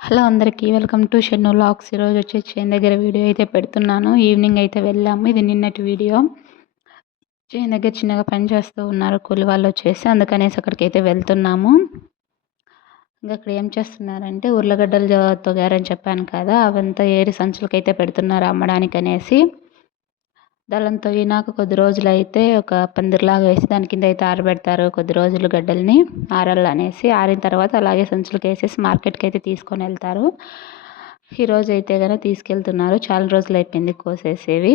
Hello అందరికీ welcome to Shannu lakhs. ఈరోజు వచ్చి చేను దగ్గర వీడియో అయితే పెడుతున్నాను. ఈవినింగ్ అయితే వెళ్ళాము. ఇది నిన్నటి వీడియో. చేను దగ్గర చిన్నగా పని చేస్తూ ఉన్నారు. కూలి వాళ్ళు వచ్చేసి అందుకనేసి అక్కడికి అయితే వెళ్తున్నాము. ఇంకా అక్కడ ఏం చేస్తున్నారంటే ఉర్లగడ్డలు తొగారని చెప్పాను కదా అవంతా ఏరి సంచులకైతే పెడుతున్నారు అమ్మడానికి అనేసి దళం తొగినాక కొద్ది రోజులు అయితే ఒక పందిరిలాగా వేసి దాని కింద అయితే ఆరబెడతారు. కొద్ది రోజులు గడ్డల్ని ఆరాలి అనేసి ఆరిన తర్వాత అలాగే సంచులకు వేసేసి మార్కెట్కి అయితే తీసుకొని వెళ్తారు. ఈరోజు అయితే కనుక తీసుకెళ్తున్నారు. చాలా రోజులు అయిపోయింది కోసేసేవి.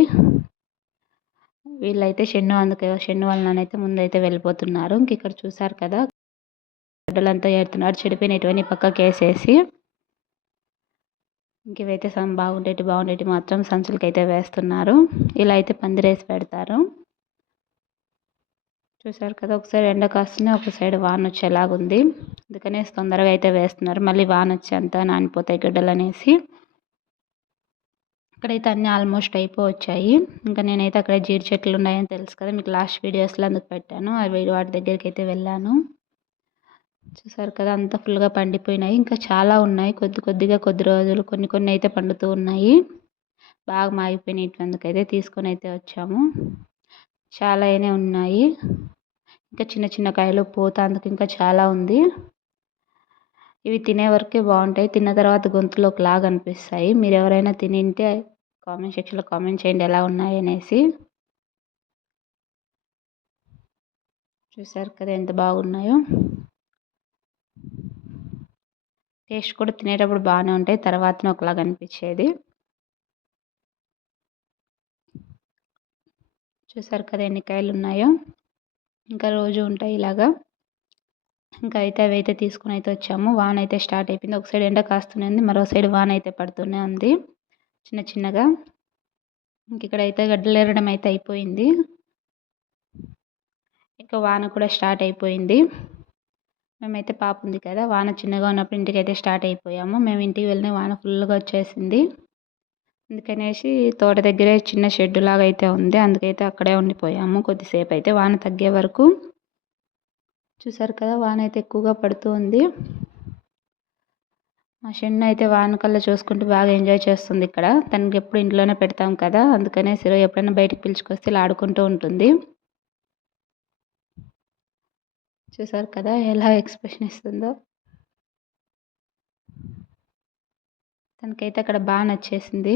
వీళ్ళైతే షెన్ను అందుకే షెన్ను వాళ్ళనైతే ముందైతే వెళ్ళిపోతున్నారు. ఇంక ఇక్కడ చూసారు కదా గడ్డలంతా ఏడుతున్నారు. చెడిపోయినటువంటి పక్కకి వేసేసి ఇంక ఇవైతే సమ్ బాగుండేటి బాగుండేటి మాత్రం సంచులకైతే వేస్తున్నారు. ఇలా అయితే పందిరేసి పెడతారు. చూసారు కదా ఒకసారి ఎండ కాస్తుంది ఒక సైడ్ వాన వచ్చేలాగుంది. అందుకనే తొందరగా అయితే వేస్తున్నారు. మళ్ళీ వాన వచ్చి అంతా నానిపోతాయి గడ్డలు అనేసి ఇక్కడైతే అన్నీ ఆల్మోస్ట్ అయిపోవచ్చాయి. ఇంకా నేనైతే అక్కడ జీడి చెట్లు ఉన్నాయని తెలుసు కదా మీకు లాస్ట్ వీడియోస్లో అందుకు పెట్టాను. అవి వాటి దగ్గరికి అయితే వెళ్ళాను. చూసారు కదా అంత ఫుల్గా పండిపోయినాయి. ఇంకా చాలా ఉన్నాయి. కొద్ది కొద్దిగా కొద్ది రోజులు కొన్ని కొన్ని అయితే పండుతూ ఉన్నాయి. బాగా మాగిపోయినాయిటందుకైతే తీసుకొని అయితే వచ్చాము. చాలా అయినా ఉన్నాయి. ఇంకా చిన్న చిన్న కాయలు పూత అందుకు ఇంకా చాలా ఉంది. ఇవి తినే వరకే బాగుంటాయి. తిన్న తర్వాత గొంతులో ఒకలాగా అనిపిస్తాయి. మీరు ఎవరైనా తినింటే కామెంట్ సెక్షన్లో కామెంట్ చేయండి ఎలా ఉన్నాయి అనేసి. చూసారు కదా ఎంత బాగున్నాయో. టేస్ట్ కూడా తినేటప్పుడు బాగానే ఉంటాయి. తర్వాత ఒకలాగా అనిపించేది. చూసారు కదా ఎన్ని కాయలు ఉన్నాయో. ఇంకా రోజు ఉంటాయి ఇలాగా. ఇంకా అయితే అవి అయితే తీసుకుని అయితే వచ్చాము. వాన అయితే స్టార్ట్ అయిపోయింది. ఒక సైడ్ ఎండ కాస్తూనే ఉంది. మరో సైడ్ వాన అయితే పడుతూనే ఉంది. చిన్న చిన్నగా. ఇంక ఇక్కడ అయితే గడ్డలేరడం అయితే అయిపోయింది. ఇంకా వాన కూడా స్టార్ట్ అయిపోయింది. మేమైతే పాప ఉంది కదా వాన చిన్నగా ఉన్నప్పుడు ఇంటికైతే స్టార్ట్ అయిపోయాము. మేము ఇంటికి వెళ్ళిన వాన ఫుల్గా వచ్చేసింది. అందుకనేసి తోట దగ్గరే చిన్న షెడ్ లాగా అయితే ఉంది. అందుకైతే అక్కడే ఉండిపోయాము. కొద్దిసేపు అయితే వాన తగ్గే వరకు. చూసారు కదా వాన అయితే ఎక్కువగా పడుతూ ఉంది. మా షెన్ను అయితే వాన కల్లా చూసుకుంటూ బాగా ఎంజాయ్ చేస్తుంది ఇక్కడ. తనకి ఎప్పుడు ఇంట్లోనే పెడతాం కదా అందుకనేసి ఎప్పుడైనా బయటకు పిలుచుకొస్తే ఇలా ఆడుకుంటూ ఉంటుంది. చూసారు కదా ఎలా ఎక్స్ప్రెషన్ ఇస్తుందో. తనకైతే అక్కడ బాగా నచ్చేసింది.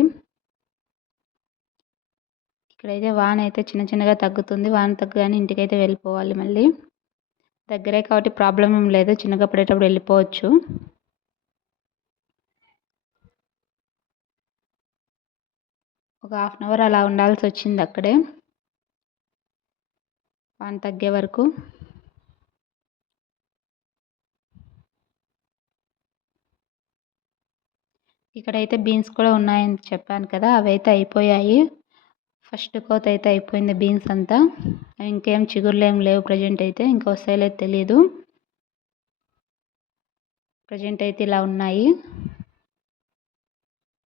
ఇక్కడైతే వాన అయితే చిన్న చిన్నగా తగ్గుతుంది. వాన తగ్గగానే ఇంటికైతే వెళ్ళిపోవాలి మళ్ళీ. దగ్గరే కాబట్టి ప్రాబ్లం ఏం లేదు. చిన్నగా పడేటప్పుడు వెళ్ళిపోవచ్చు. ఒక హాఫ్ అన్ అవర్ అలా ఉండాల్సి వచ్చింది అక్కడే. వాన తగ్గే వరకు. ఇక్కడైతే బీన్స్ కూడా ఉన్నాయని చెప్పాను కదా అవి అయితే అయిపోయాయి. ఫస్ట్ కోత అయితే అయిపోయింది బీన్స్ అంతా. ఇంకేం చిగురులు ఏం లేవు ప్రజెంట్ అయితే ఇంకా వస్తాయలేదు తెలియదు ప్రజెంట్ అయితే ఇలా ఉన్నాయి.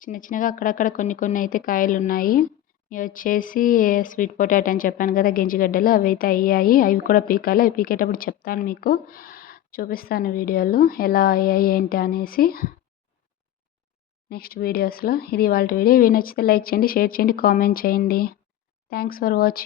చిన్న చిన్నగా అక్కడక్కడ కొన్ని కొన్ని అయితే కాయలు ఉన్నాయి. ఇవి వచ్చేసి స్వీట్ పొటాటో అని చెప్పాను కదా గెంజిగడ్డలు అవి అయితే అయ్యాయి. అవి కూడా పీకాలి. అవి పీకేటప్పుడు చెప్తాను మీకు. చూపిస్తాను వీడియోలు ఎలా అయ్యాయి ఏంటి అనేసి. నెక్స్ట్ వీడియోస్లో. ఇది వాళ్ళ వీడియో. ఇవి నచ్చితే లైక్ చేయండి షేర్ చేయండి కామెంట్ చేయండి. Thanks for watching.